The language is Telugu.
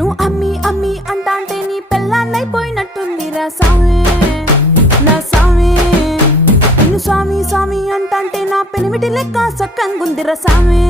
నన్ను అమ్మి అమ్మి అంటాంటే నీ పెళ్ళాన్నైపోయినట్టుందిరా సామి నా సామి. నిన్ను స్వామి స్వామి అంటాంటే నా పెనిమిటి లెక్క సక్కంగుందిరా సామి.